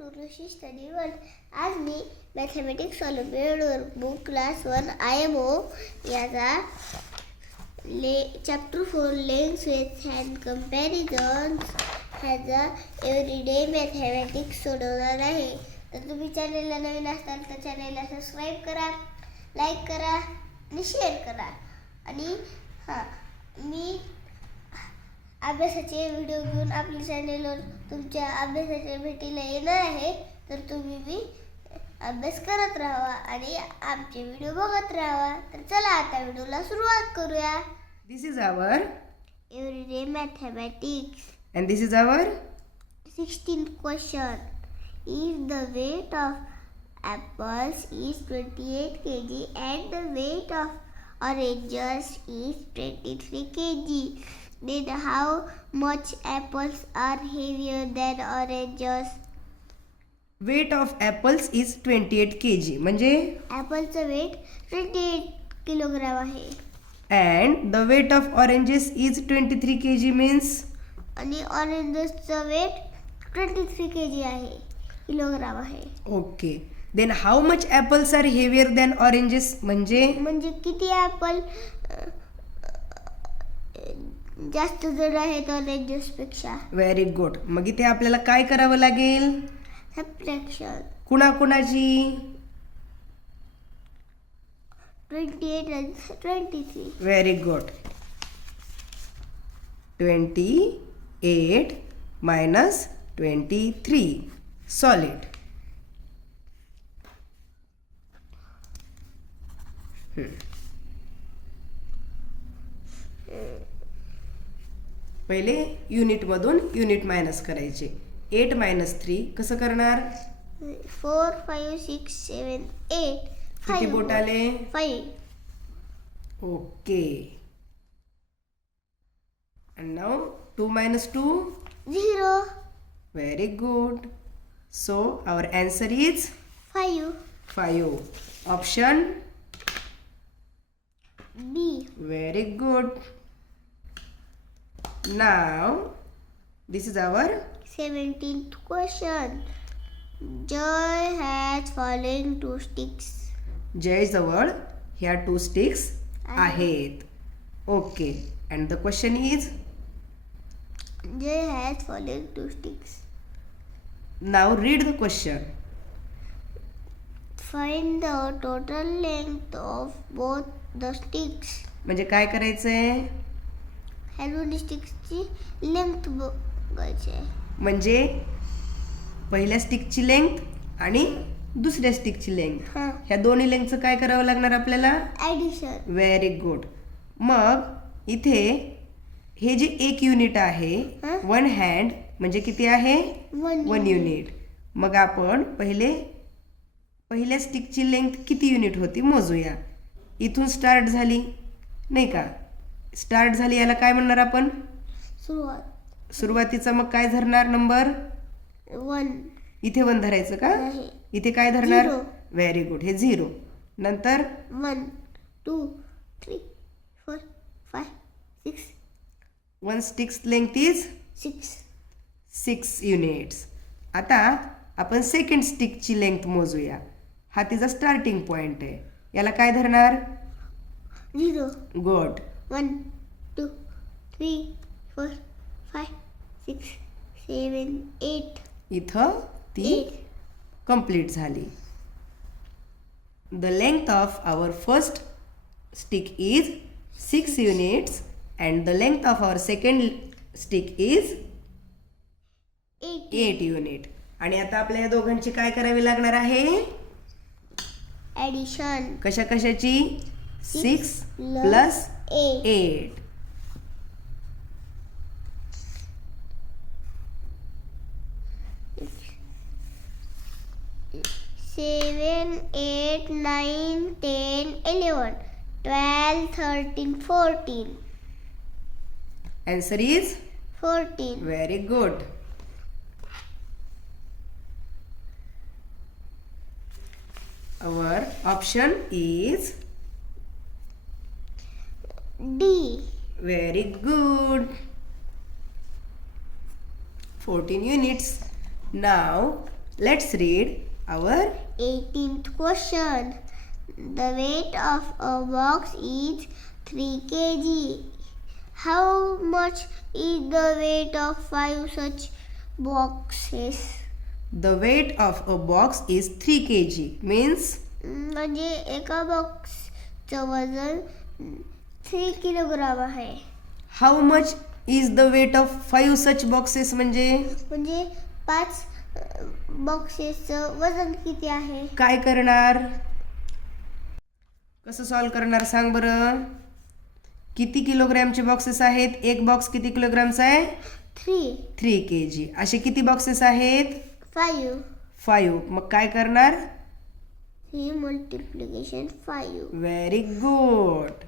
to Rishi Study World. आज मी mathematics olympiad book class 1 IMO याचा chapter 4 lengths with hand comparisons ह्याचा everyday mathematics सोडवणार आहे. तर तुम्ही चॅनलला नवीन असाल तर चॅनलला सबस्क्राईब करा, लाईक करा आणि शेअर करा. आणि मी अभ्यासाचे व्हिडिओ घेऊन आपल्या चॅनलवर तुमच्या अभ्यासाच्या भेटीला येणार आहे. तर तुम्ही बी अभ्यास करत राहा आणि आमचे व्हिडिओ बघत राहा. तर चला आता व्हिडिओला सुरुवात करूया. This is our everyday mathematics and this is our 16th question. If the weight of apples is 28 kg and the weight of oranges is 23 kg, then how much apples are heavier than oranges? weight of apples is 28 kg म्हणजे ॲपलचं weight 28 kilogram आहे and the weight of oranges is 23 kg means आणि ऑरेंजेसचं weight 23 kg आहे, kilogram आहे. okay. Then how much apples are heavier than oranges म्हणजे किती Apple जास्त जड आहेत ऑरेंजेसपेक्षा. Very good. मग इथे आपल्याला काय करावं लागेल? सबट्रॅक्शन. कुणाकुणाची? 28 आणि 23. Very good. 28 minus 23 solid. पहिले युनिटमधून युनिट मायनस करायचे. 8 minus 3 कसं करणार? 4 5 6 7 8. किती बोट आले? 5. Okay. and now 2 minus 2 0. very good. so our answer is 5. 5. option B. very good. now this is our 17th question. Joy has fallen 2 sticks. जय जवळ ह्या 2 sticks आहेत. Okay. and the question is Joy has fallen 2 sticks. now read the question. Find the total length of both the sticks. म्हणजे काय करायचंय? ह्या दोन्ही स्टिक्सची length बघायची आहे. म्हणजे पहिल्या स्टिकची लेंथ आणि दुसऱ्या स्टिकची लेंथ ह्या दोन्ही लेंथचं काय करावं लागणार आपल्याला? ॲडिशन. Very good. मग इथे हे जे एक युनिट आहे 1 हँड म्हणजे किती आहे? 1 युनिट. मग आपण पहिल्या स्टिकची लेंथ किती युनिट होती मोजूया. इथून स्टार्ट झाली नाही का? स्टार्ट झाली याला काय म्हणणार आपण? सुरुवातीचा मग काय धरणार नंबर? 1. इथे 1 धरायचं का? नाही. इथे काय धरणार? 0. Very good. हे 0. नंतर 1 2 3 4 5 6. 1 स्टिक्स लेंथ इज 6 युनिट्स. आता आपण सेकंड स्टिकची लेंथ मोजूया. हा तिचा स्टार्टिंग पॉइंट आहे. याला काय धरणार? 0. गुड. 1 2 3 4 5 6 7 8. इथं ती कंप्लीट झाली. The length of our first stick is 6 units and the length of our second stick is 8 unit. आणि आता आपल्या या दोघांची काय करावी लागणार आहे? ॲडिशन. कशा कशाची? 6 plus 8. 7 8 9 10 11 12 13 14. Answer is 14. very good. Our option is D. very good. 14 units. Now Let's read our 18th question. The weight of a box is 3 kg. How much is the weight of 5 such boxes? the weight of a box is 3 kg means म्हणजे एका बॉक्सचं वजन 3 kilogram आहे. how much is the weight of 5 such boxes म्हणजे 5 बॉक्सेसचं वजन किती आहे? काय करणार, कसं सॉल्व करणार सांग बरं. किती किलोग्रॅमचे बॉक्सेस आहेत, एक बॉक्स किती किलोग्रामचा आहे? 3 kg. असे किती बॉक्सेस आहेत? 5. मग काय करणार? 3 मल्टिप्लिकेशन 5. Very good.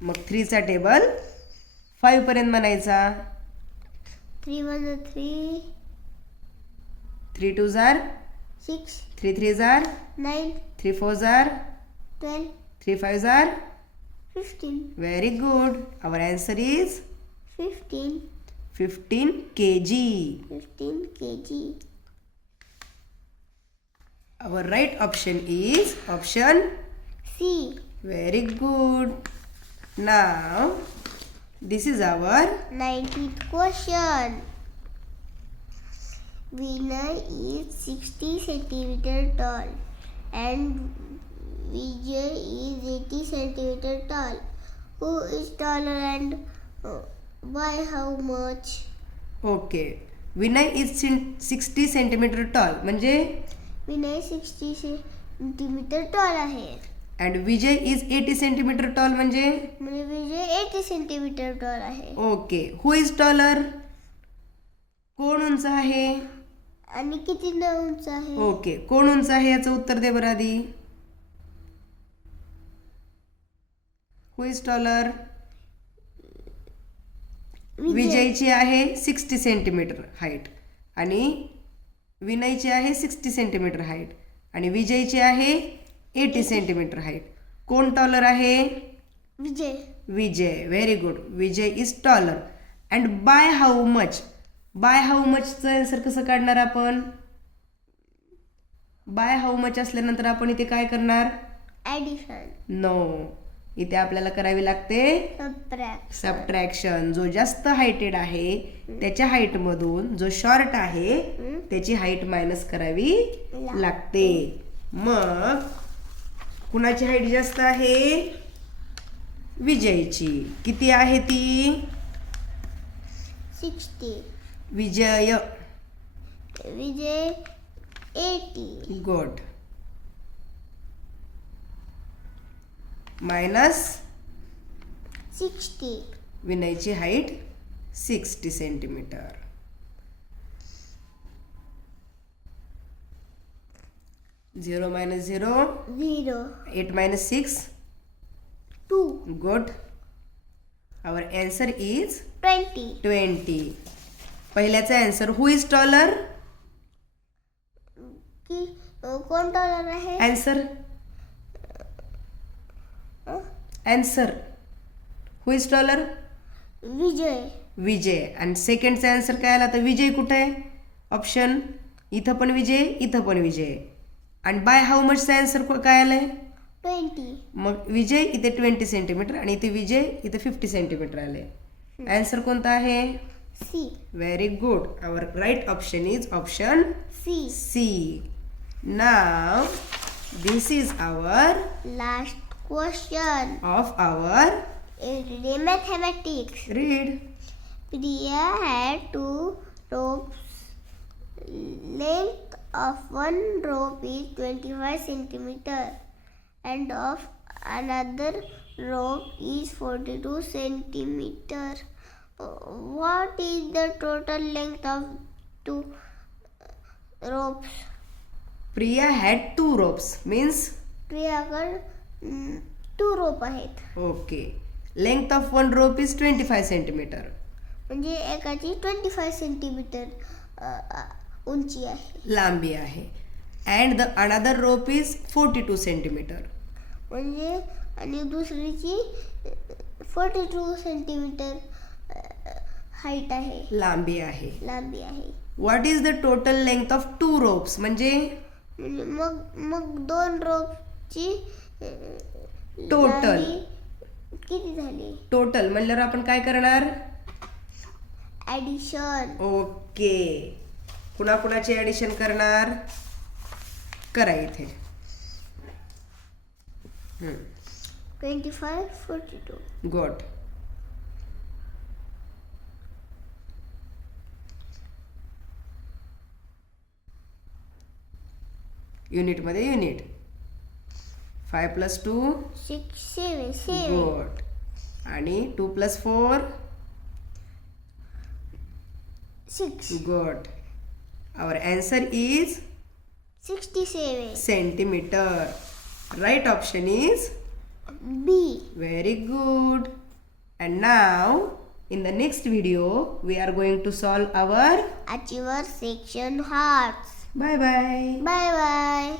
मग 3 चा टेबल 5 पर्यंत म्हणायचा. 3 1 3, 3 2 जार 6, 3 3 जार 9, 3 4 जार 12, 3 5 जार 15. Very good. Our answer is 15 15 kg. kg. Our right option is option C. very good. Now this is our 19th question. Vinay is 60 centimeter tall and Vijay is 80 centimeter tall. Who is taller and by how much? okay. Vinay is 60 centimeter tall म्हणजे Vinay 60 centimetre tall आहे. and Vijay is 80 centimeter tall म्हणजे विजय 80 centimetre tall आहे. Okay. who is taller कोण उंच आहे? आणि किती न उंच आहे? ओके. कोण उंच आहे याचं उत्तर दे बरं आधी. who is taller? विजयची आहे 60 सेंटीमीटर हाईट आणि विनयची आहे 60 सेंटीमीटर हाईट आणि विजयची आहे 80 सेंटीमीटर हाईट. कोण टॉलर आहे? Vijay. Very good. Vijay is taller. And by how much? By how मचचं आन्सर कसं काढणार आपण? बाय हाऊ मच असल्यानंतर आपण इथे काय करणार? ॲडिशन. नो, इथे आपल्याला करावी लागते सबट्रॅक्शन. जो जास्त हायटेड आहे त्याच्या हाईट मधून जो शॉर्ट आहे त्याची हाईट मायनस करावी लागते. मग कुणाची हाईट जास्त आहे? विजयची. किती आहे ती? 60. विजय 80. गुड. मायनस 60. विनयची height 60 centimetre. Zero minus 0 8 minus 6 2. Good. Our answer is 20. पहिल्याचा आन्सर हु इज टॉलर? कोण टॉलर आहे? Answer who is taller? Vijay. आणि सेकंडचा आन्सर काय आला? तर विजय कुठे आहे? ऑप्शन इथं पण विजय, इथं पण विजय. आणि बाय हाऊ मचचा आन्सर काय आलाय? 20. मग विजय इथे 20 सेंटीमीटर आणि इथे विजय इथे 50 सेंटीमीटर आले. आन्सर कोणता आहे? C. Very good. Our right option is option C. Now this is our last question of our everyday mathematics. read. Priya had 2 ropes. Length of one rope is 25 centimeter and of another rope is 42 centimeter. What is the total length of 2 ropes? Priya had 2 ropes means प्रियाकडे 2 रोप आहेत. Okay. Length of one rope is 25 centimetre म्हणजे एकाची 25 centimetre उंची आहे, लांबी आहे. And the another rope is 42 centimetre म्हणजे आणि दुसरीची 42 centimetre height आहे, लांबी आहे. What is the total length of 2 ropes म्हणजे मग 2 रोपची Total. किती झाली? टोटल म्हणल्यावर आपण काय करणार? ॲडिशन. ओके, कुणाकुणाचे ऍडिशन करणार? करा इथे. 25, 42. गुड. युनिट मध्ये युनिट. 5 + 2 6, 7. गुड. आणि 2 + 4 6. Good. Our answer is 67. Centimetre. Right option is B. very good. And now in the next video we are going to solve our Achiever section hearts. bye bye. Bye bye.